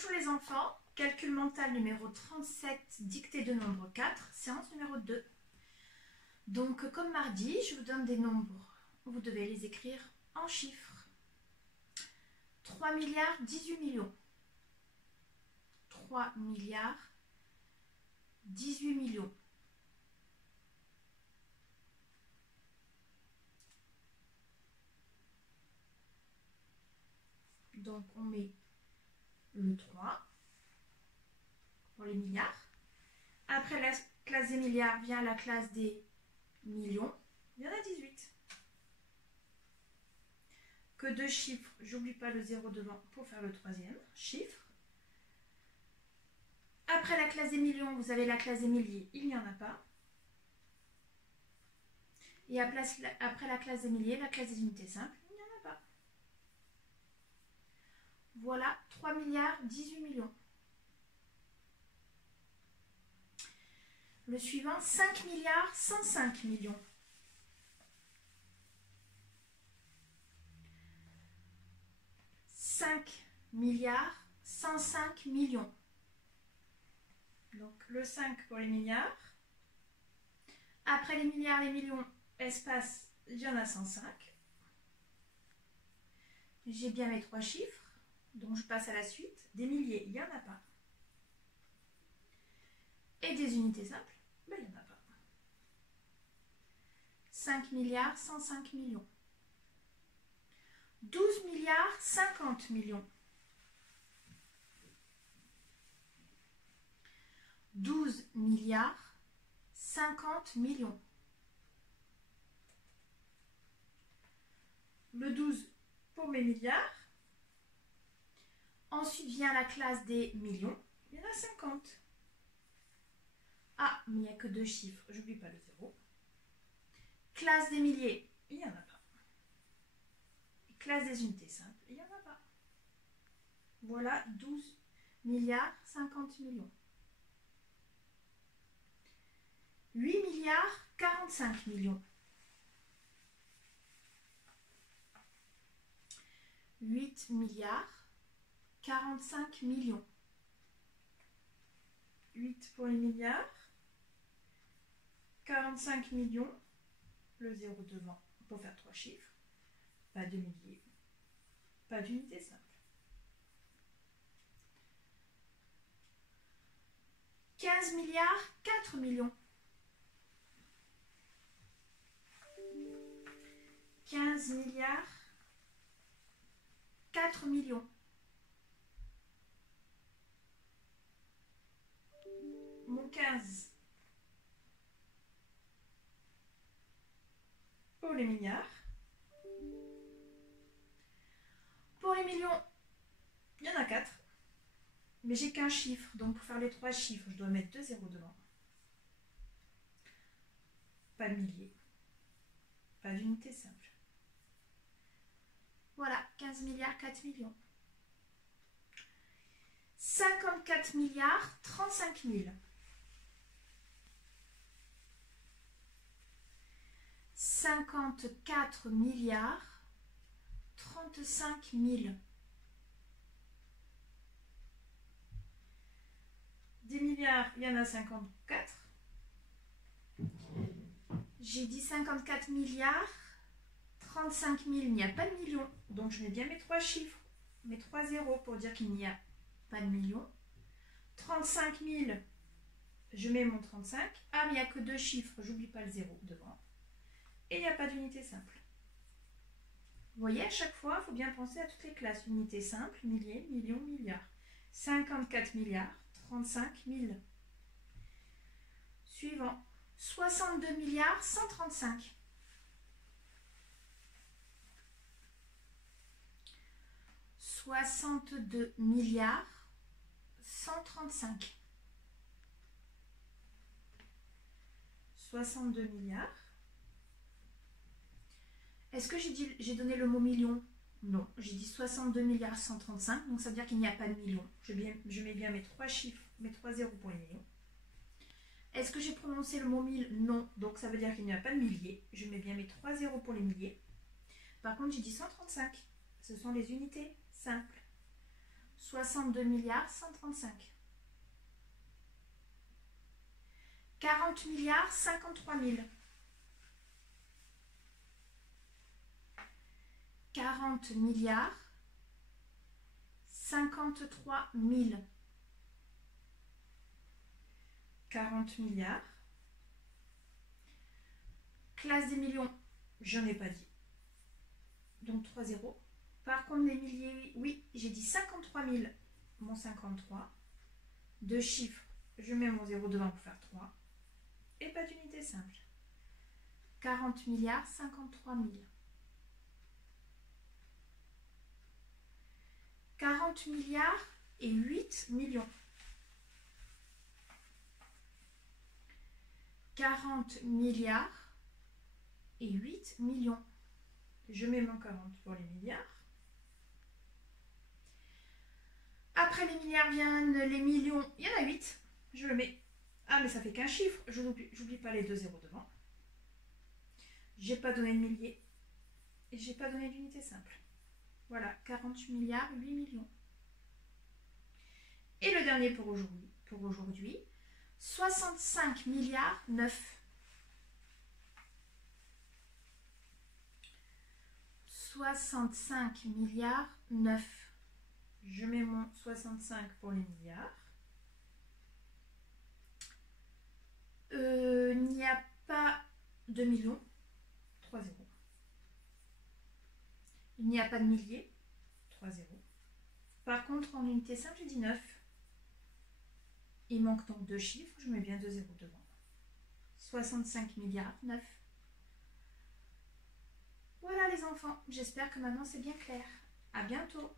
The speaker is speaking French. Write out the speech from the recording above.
Bonjour les enfants, calcul mental numéro 37, dictée de nombre 4, séance numéro 2. Donc comme mardi, je vous donne des nombres, vous devez les écrire en chiffres. 3 milliards 18 millions. 3 milliards 18 millions. Donc on met le 3 pour les milliards. Après la classe des milliards vient la classe des millions. Il y en a 18. Que deux chiffres, j'oublie pas le 0 devant pour faire le troisième chiffre. Après la classe des millions, vous avez la classe des milliers, il n'y en a pas. Et après la classe des milliers, la classe des unités simples, il n'y en a pas. Voilà, 3 milliards 18 millions. Le suivant, 5 milliards 105 millions. « 5 milliards 105 millions. Donc le 5 pour les milliards. Après les milliards, les millions, espace, il y en a 105. J'ai bien mes trois chiffres, donc je passe à la suite. Des milliers, il n'y en a pas. Et des unités simples, ben, il n'y en a pas. 5 milliards 105 millions. 12 milliards 50 millions. 12 milliards 50 millions. Le 12 pour mes milliards. Ensuite vient la classe des millions. Il y en a 50. Ah, mais il n'y a que deux chiffres. J'oublie pas le 0. Classe des milliers, il n'y en a pas. Classe des unités simples, il n'y en a pas. Voilà 12 milliards 50 millions. 8 milliards 45 millions. 8 milliards 45 millions. 8 pour les milliards. 45 millions. Le 0 devant pour faire trois chiffres. Pas de milliers. Pas d'unité simple. 15 milliards 4 millions. 15 milliards 4 millions. Mon 15 pour les milliards. Pour les millions, il y en a 4. Mais j'ai qu'un chiffre, donc pour faire les trois chiffres, je dois mettre 2 zéros devant. Pas de milliers. Pas d'unité simple. Voilà, 15 milliards 4 millions. 54 milliards 35 000. 54 milliards 35 000. Des milliards, il y en a 54. J'ai dit 54 milliards 35 000, il n'y a pas de millions. Donc je mets bien mes trois chiffres, mes trois zéros pour dire qu'il n'y a pas de millions. 35 000, je mets mon 35. Ah, mais il n'y a que deux chiffres, j'oublie pas le 0 devant. Et il n'y a pas d'unité simple. Vous voyez, à chaque fois, il faut bien penser à toutes les classes. Unité simple, milliers, millions, milliards. 54 milliards, 35 000. Suivant. 62 milliards, 135. 62 milliards, 135. 62 milliards. Est-ce que j'ai donné le mot million? Non, j'ai dit 62 milliards 135, donc ça veut dire qu'il n'y a pas de millions. Je mets bien mes trois chiffres, mes trois zéros pour les millions. Est-ce que j'ai prononcé le mot 1000? Non, donc ça veut dire qu'il n'y a pas de milliers. Je mets bien mes trois zéros pour les milliers. Par contre, j'ai dit 135. Ce sont les unités simples. 62 milliards 135. 40 milliards 53 000. 40 milliards 53 000. 40 milliards. Classe des millions, j'en ai pas dit. Donc 3 zéros. Par contre, les milliers, oui, j'ai dit 53 000, mon 53. Deux chiffres, je mets mon 0 devant pour faire 3. Et pas d'unité simple. 40 milliards 53 000. 40 milliards et 8 millions. 40 milliards et 8 millions. Je mets mon 40 pour les milliards. Après les milliards viennent les millions. Il y en a 8. Je le mets. Ah, mais ça fait qu'un chiffre. Je n'oublie pas les 2 zéros devant. J'ai pas donné de milliers. Et j'ai pas donné d'unité simple. Voilà, 40 milliards, 8 millions. Et le dernier pour aujourd'hui, 65 milliards 9. 65 milliards 9. Je mets mon 65 pour les milliards. Il n'y a pas de millions. 3 zéros. Il n'y a pas de milliers. 3 zéros. Par contre, en unité simple, j'ai dit 9. Il manque donc 2 chiffres. Je mets bien 2 zéros devant. 65 milliards 9. Voilà les enfants. J'espère que maintenant c'est bien clair. À bientôt.